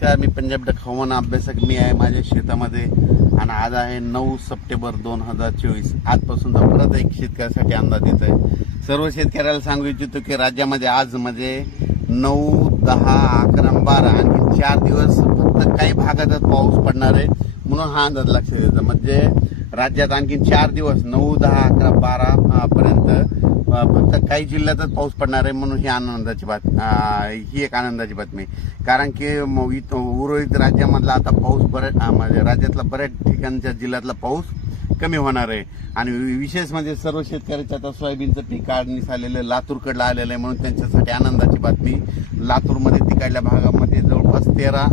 नमस्कार, मी पंजाब डक हवामान अभ्यासक मी आहे माझ्या शेतामध्ये आणि आज आहे 9 सप्टेंबर 2024. आजपासून परत एक शेतकऱ्यासाठी अंदाज येत आहे. सर्व शेतकऱ्याला सांगू इच्छितो की राज्यामध्ये आज म्हणजे 9, 10, 11, 12 आणखी 4 दिवस फक्त काही भागातच पाऊस पडणार आहे म्हणून हा अंदाज लक्षात येतो. म्हणजे राज्यात आणखी 4 दिवस 9, 10, 11, 12 पर्यंत फक्त काही जिल्ह्यातच पाऊस पडणार आहे म्हणून ही एक आनंदाची बातमी. कारण की उर्वरित राज्यामधला आता पाऊस म्हणजे राज्यातला बऱ्याच ठिकाणच्या जिल्ह्यातला पाऊस कमी होणार आहे. आणि विशेष म्हणजे सर्व शेतकऱ्याचं आता सोयाबीनचं पीक काढणीस आलेलं लातूरकडलं आलेलं आहे म्हणून त्यांच्यासाठी आनंदाची बातमी. लातूरमध्ये तिकडल्या भागामध्ये जवळपास 13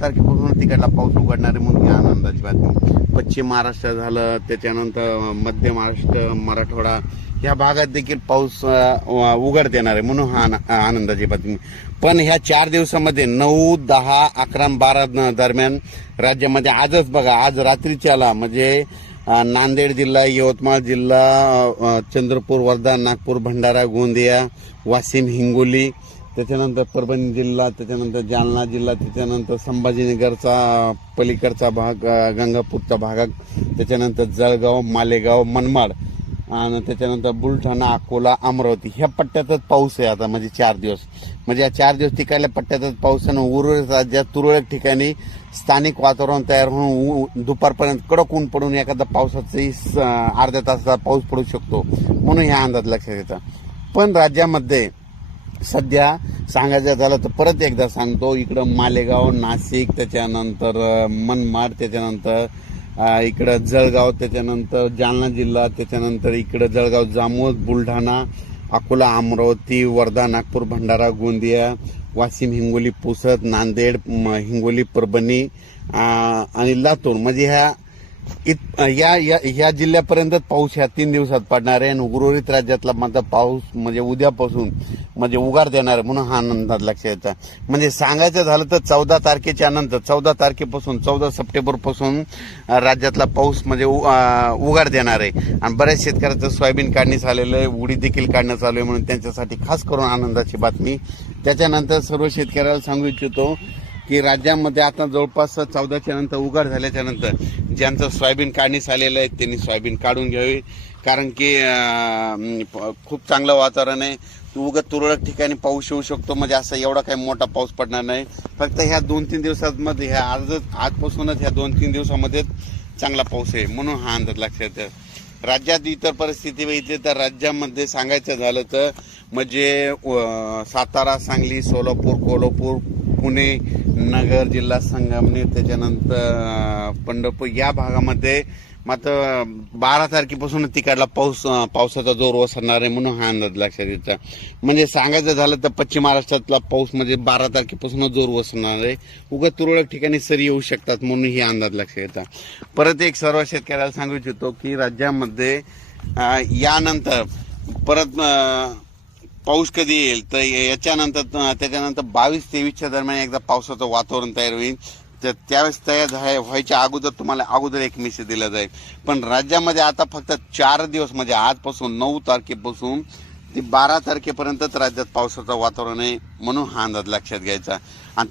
तारखेपासून तिकडला पाऊस उघडणार आहे म्हणून ही आनंदाची बातमी. पश्चिम महाराष्ट्र झालं, त्याच्यानंतर मध्य महाराष्ट्र, मराठवाडा ह्या भागात देखील पाऊस उघड देणार आहे म्हणून हा आनंदाची बातमी. पण ह्या 4 दिवसामध्ये 9, 10, 11, 12 दरम्यान राज्यामध्ये आजच बघा, आज रात्रीच्याला म्हणजे नांदेड जिल्हा, यवतमाळ जिल्हा, चंद्रपूर, वर्धा, नागपूर, भंडारा, गोंदिया, वाशिम, हिंगोली, त्याच्यानंतर परभणी जिल्हा, त्याच्यानंतर जालना जिल्हा, त्याच्यानंतर संभाजीनगरचा पलीकडचा भाग, गंगापूरचा भाग, त्याच्यानंतर जळगाव, मालेगाव, मनमाड आणि त्याच्यानंतर बुलढाणा, अकोला, अमरावती ह्या पट्ट्यातच पाऊस आहे आता. म्हणजे 4 दिवस म्हणजे या 4 दिवस तिकडल्या पट्ट्यातच पाऊस आहे. उर्वरित राज्यात तुरळक ठिकाणी स्थानिक वातावरण तयार होऊन दुपारपर्यंत कडक ऊन पडून एखादा पावसाचाही अर्ध्या तासाचा पाऊस पडू शकतो म्हणून ह्या अंदाज लक्षात येतात. पण राज्यामध्ये सध्या सांगायचं झालं तर परत एकदा सांगतो, इकडं मालेगाव, नाशिक, त्याच्यानंतर मनमाड, त्याच्यानंतर इकडं जळगाव, त्याच्यानंतर जालना जिल्हा, त्याच्यानंतर इकडं जळगाव, जामोद, बुलढाणा, अकोला, अमरावती, वर्धा, नागपूर, भंडारा, गोंदिया, वाशिम, हिंगोली, पुसद, नांदेड, हिंगोली, परभणी आणि लातूर म्हणजे ह्या जिल्ह्यापर्यंत पाऊस ह्या 3 दिवसात पडणार आहे. आणि उर्वरित राज्यातला माझा पाऊस म्हणजे उद्यापासून म्हणजे उगार देणार आहे म्हणून हा अंदाज लक्षात येतात. म्हणजे सांगायचं झालं तर 14 तारखेच्या नंतर 14 तारखेपासून 14 सप्टेंबर पासून राज्यातला पाऊस म्हणजे उगार देणार आहे. आणि बऱ्याच शेतकऱ्याचं सोयाबीन काढणीस आलेलं आहे, उडीद देखील काढण्यात चालू आहे म्हणून त्यांच्यासाठी खास करून आनंदाची बातमी. त्याच्यानंतर सर्व शेतकऱ्याला सांगू इच्छितो की राज्यामध्ये आता जवळपास 14च्या नंतर उघाड झाल्याच्या नंतर ज्यांचं सोयाबीन काढणीस आलेलं आहे त्यांनी सोयाबीन काढून घ्यावी. कारण की खूप चांगलं वातावरण आहे. तुरळक ठिकाणी पाऊस येऊ शकतो. म्हणजे असं एवढा काही मोठा पाऊस पडणार नाही. फक्त ह्या 2-3 दिवसांमध्ये आजपासूनच ह्या 2-3 दिवसामध्ये चांगला पाऊस आहे म्हणून हा अंदाज लक्षात येतो. राज्यात इतर परिस्थिती बघितली तर राज्यामध्ये सांगायचं झालं तर म्हणजे सातारा, सांगली, सोलापूर, कोल्हापूर, पुणे, नगर जिल्हा, संगमनेर, त्याच्यानंतर पंढरपूर या भागामध्ये मात्र 12 तारखेपासून तिकडला पावसाचा जोर ओसरणार आहे म्हणून हा अंदाज लक्षात येतो. म्हणजे सांगायचं झालं तर पश्चिम महाराष्ट्रातला पाऊस म्हणजे 12 तारखेपासून जोर ओसरणार आहे. उगाच तुरळक ठिकाणी सरी येऊ शकतात म्हणून ही अंदाज लक्षात येतात. परत एक सर्व शेतकऱ्याला सांगू इच्छितो की राज्यामध्ये यानंतर परत पाऊस कधी येईल तर त्याच्यानंतर 22-23च्या दरम्यान एकदा पावसाचं वातावरण तयार होईल. तर त्यावेळेस तयार व्हायच्या अगोदर तुम्हाला अगोदर एक मेसेज दिला जाईल. पण राज्यामध्ये आता फक्त 4 दिवस म्हणजे आजपासून 9 तारखेपासून ते 12 तारखेपर्यंतच राज्यात पावसाचं वातावरण आहे म्हणून हा अंदाज लक्षात घ्यायचा. आणि